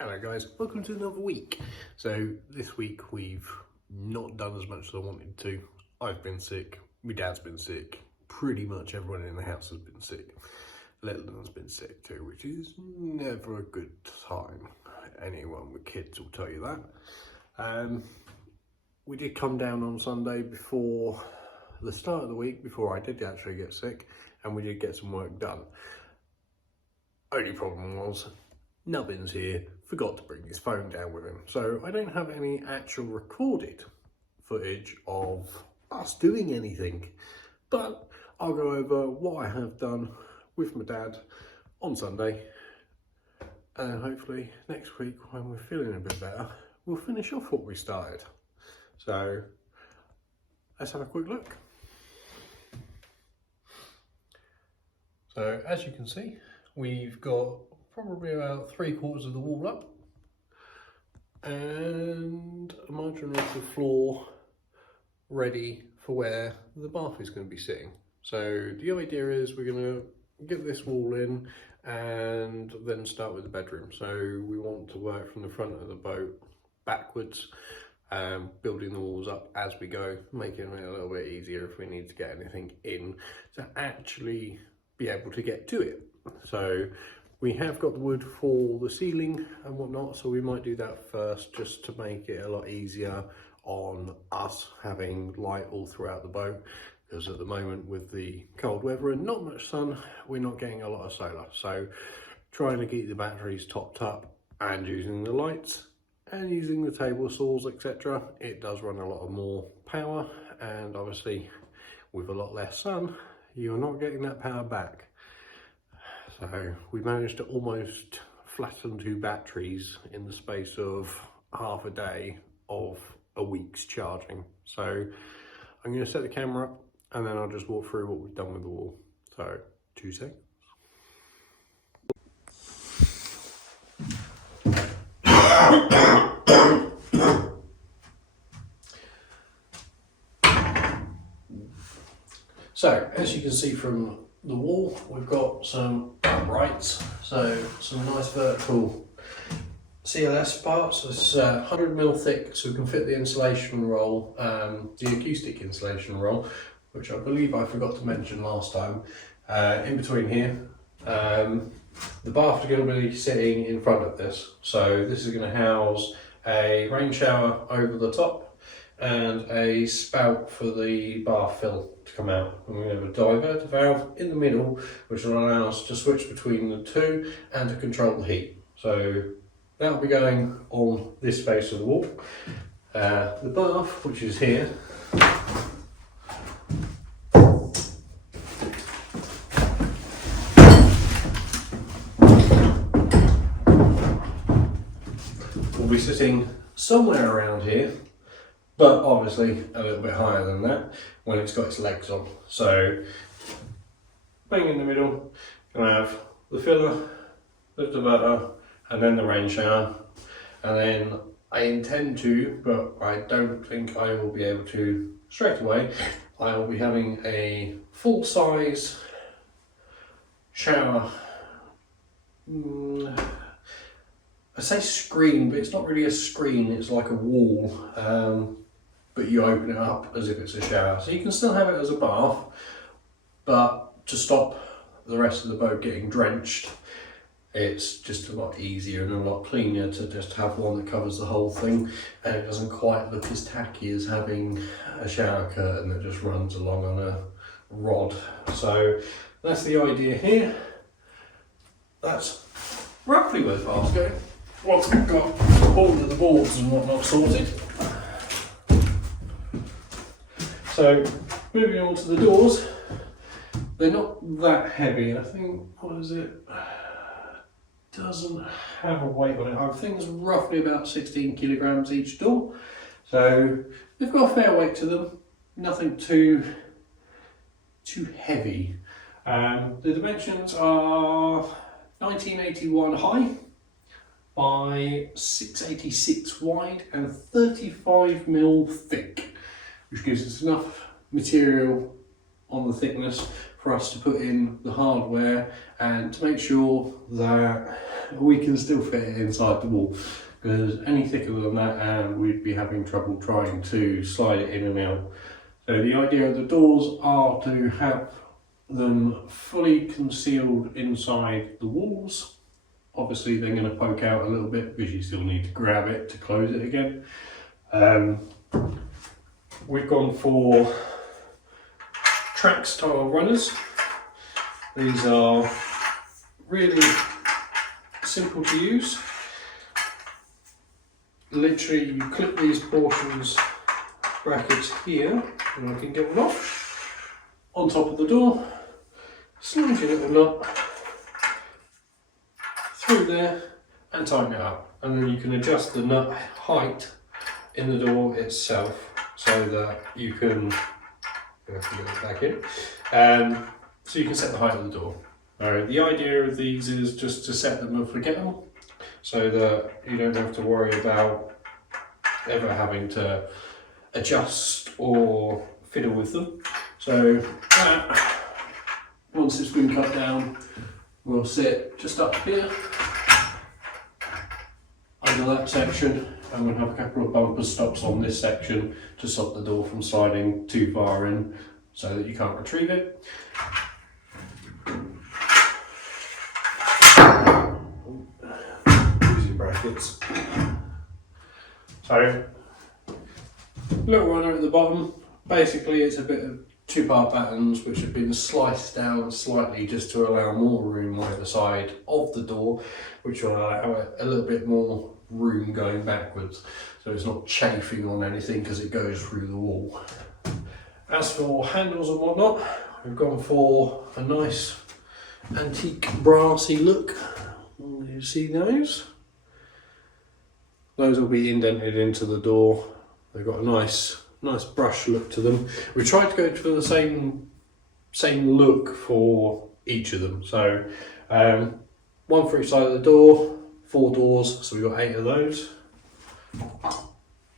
Hello guys, welcome to another week. So this week we've not done as much as I wanted to. I've been sick, my dad's been sick, pretty much everyone in the house has been sick. Littleton's been sick too, which is never a good time. Anyone with kids will tell you that. We did come down on Sunday before the start of the week, before I did actually get sick, and we did get some work done. Only problem was, Nubbin's here, forgot to bring his phone down with him. So I don't have any actual recorded footage of us doing anything. But I'll go over what I have done with my dad on Sunday. And hopefully next week, when we're feeling a bit better, we'll finish off what we started. So let's have a quick look. So as you can see, we've got probably about 3/4 of the wall up and a margin of the floor ready for where the bath is going to be sitting. So the idea is we're going to get this wall in and then start with the bedroom. So we want to work from the front of the boat backwards, building the walls up as we go, making it a little bit easier if we need to get anything in to actually be able to get to it. So we have got the wood for the ceiling and whatnot, so we might do that first just to make it a lot easier on us having light all throughout the boat, because at the moment with the cold weather and not much sun, we're not getting a lot of solar. So trying to keep the batteries topped up and using the lights and using the table saws, etc., it does run a lot of more power, and obviously with a lot less sun, you're not getting that power back. So we managed to almost flatten 2 batteries in the space of half a day of a week's charging. So I'm going to set the camera up and then I'll just walk through what we've done with the wall. So 2 seconds. So as you can see from the wall, we've got some uprights, so some nice vertical CLS parts. It's 100mm thick, so we can fit the insulation roll, the acoustic insulation roll, which I believe I forgot to mention last time. In between here, the bath is going to be sitting in front of this, so this is going to house a rain shower over the top and a spout for the bath fill to come out. And we have a diverter valve in the middle, which will allow us to switch between the two and to control the heat. So that will be going on this face of the wall. The bath, which is here, will be sitting somewhere around here, but obviously a little bit higher than that when it's got its legs on. So bang in the middle, gonna have the filler, the diverter, and then the rain shower. And then I intend to, but I don't think I will be able to straight away, I will be having a full size shower. I say screen, but it's not really a screen, it's like a wall. But you open it up as if it's a shower. So you can still have it as a bath, but to stop the rest of the boat getting drenched, it's just a lot easier and a lot cleaner to just have one that covers the whole thing, and it doesn't quite look as tacky as having a shower curtain that just runs along on a rod. So that's the idea here. That's roughly where the bath's going. Once we've got all of the boards and whatnot sorted. So moving on to the doors, they're not that heavy. I think, what is it? Doesn't have a weight on it. I think it's roughly about 16 kilograms each door. So they've got a fair weight to them. Nothing too heavy. The dimensions are 1981 high by 686 wide and 35mm thick, which gives us enough material on the thickness for us to put in the hardware and to make sure that we can still fit it inside the wall, because any thicker than that and we'd be having trouble trying to slide it in and out. So the idea of the doors are to have them fully concealed inside the walls. Obviously they're going to poke out a little bit because you still need to grab it to close it again. We've gone for track style runners. These are really simple to use. Literally you clip these portions, brackets here, and I can get them off, on top of the door, slide your little nut through there and tighten it up, and then you can adjust the nut height in the door itself so that you can get it back in, so you can set the height of the door. The idea of these is just to set them and forget them, so that you don't have to worry about ever having to adjust or fiddle with them. So that, once it's been cut down, will sit just up here under that section, and we'll have a couple of bumper stops on this section to stop the door from sliding too far in so that you can't retrieve it. Using brackets. So, little runner at the bottom. Basically it's a bit of 2-part battens which have been sliced down slightly just to allow more room on either side of the door, which will allow a little bit more room going backwards, so it's not chafing on anything because it goes through the wall. As for handles and whatnot, we've gone for a nice antique brassy look. You see those? Those will be indented into the door. They've got a nice brush look to them. We tried to go for the same look for each of them. So one for each side of the door, 4 doors, so we've got 8 of those.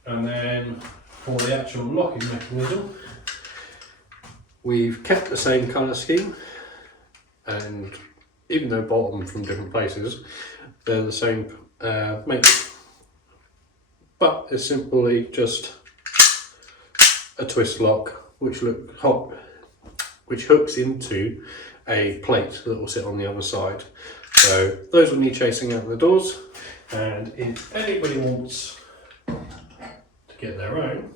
And then for the actual locking mechanism, we've kept the same colour scheme, and even though bought them from different places, they're the same make. But it's simply just a twist lock which hooks into a plate that will sit on the other side. So those will need chasing out the doors, and if anybody wants to get their own,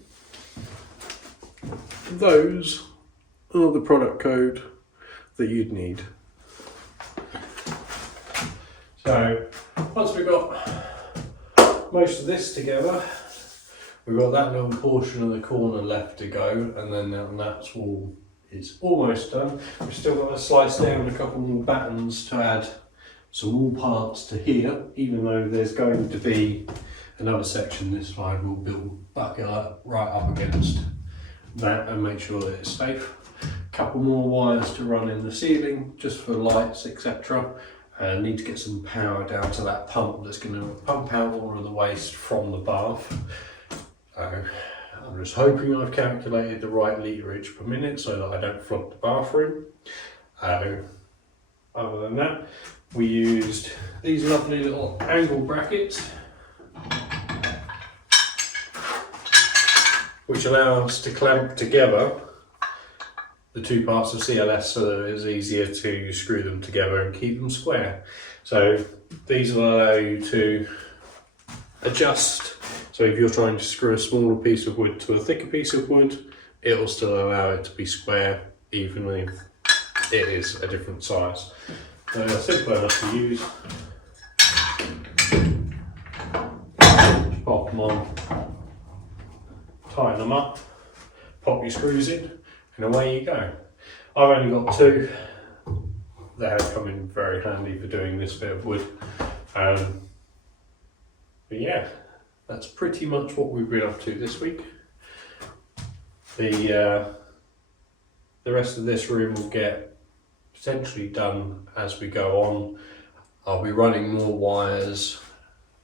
those are the product code that you'd need. So once we've got most of this together, we've got that little portion of the corner left to go, and then that wall is almost done. We've still got to slice down a couple more battens to add some wall parts to here, even though there's going to be another section this side. We'll buck it up right up against that and make sure that it's safe. A couple more wires to run in the ceiling just for lights, etc. Need to get some power down to that pump that's going to pump out all of the waste from the bath. I'm just hoping I've calculated the right litrage per minute so that I don't flog the bathroom. Other than that, we used these lovely little angle brackets which allow us to clamp together the 2 parts of CLS so that it's easier to screw them together and keep them square. So these will allow you to adjust. So if you're trying to screw a smaller piece of wood to a thicker piece of wood, it will still allow it to be square even if it is a different size. So they're simple enough to use. Just pop them on, tighten them up, pop your screws in, and away you go. I've only got 2. They have come in very handy for doing this bit of wood. But yeah, that's pretty much what we've been up to this week. The rest of this room will get potentially done as we go on. I'll be running more wires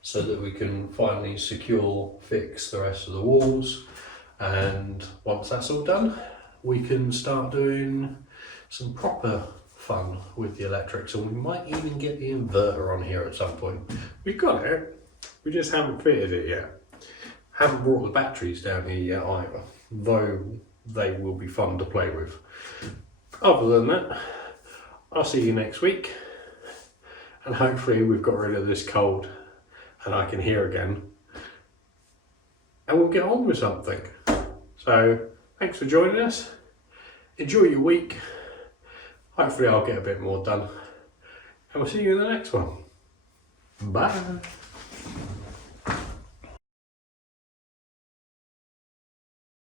so that we can finally fix the rest of the walls, and once that's all done, we can start doing some proper fun with the electrics, and we might even get the inverter on here at some point. We've got it, we just haven't fitted it yet. Haven't brought the batteries down here yet either, though they will be fun to play with. Other than that, I'll see you next week, and hopefully we've got rid of this cold and I can hear again, and we'll get on with something. So thanks for joining us, enjoy your week, hopefully I'll get a bit more done, and we'll see you in the next one. Bye.